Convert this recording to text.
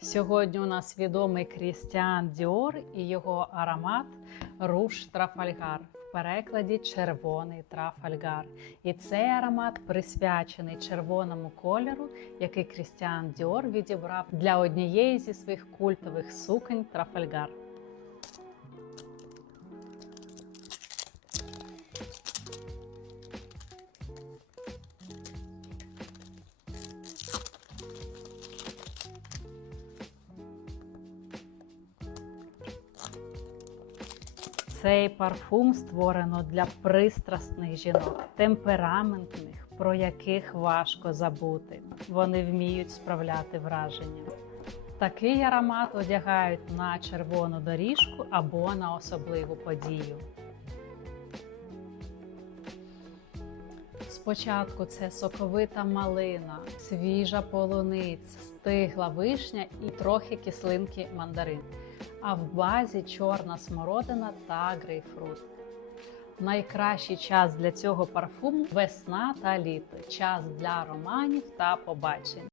Сьогодні у нас відомий Крістіан Діор і його аромат Руш Трафальгар в перекладі Червоний Трафальгар. І цей аромат присвячений червоному кольору, який Крістіан Діор відібрав для однієї зі своїх культових суконь Трафальгар. Цей парфум створено для пристрасних жінок, темпераментних, про яких важко забути. Вони вміють справляти враження. Такий аромат одягають на червону доріжку або на особливу подію. Спочатку це соковита малина, свіжа полуниця, стигла вишня і трохи кислинки мандарин. А в базі чорна смородина та грейпфрут. Найкращий час для цього парфуму весна та літо час для романів та побачень.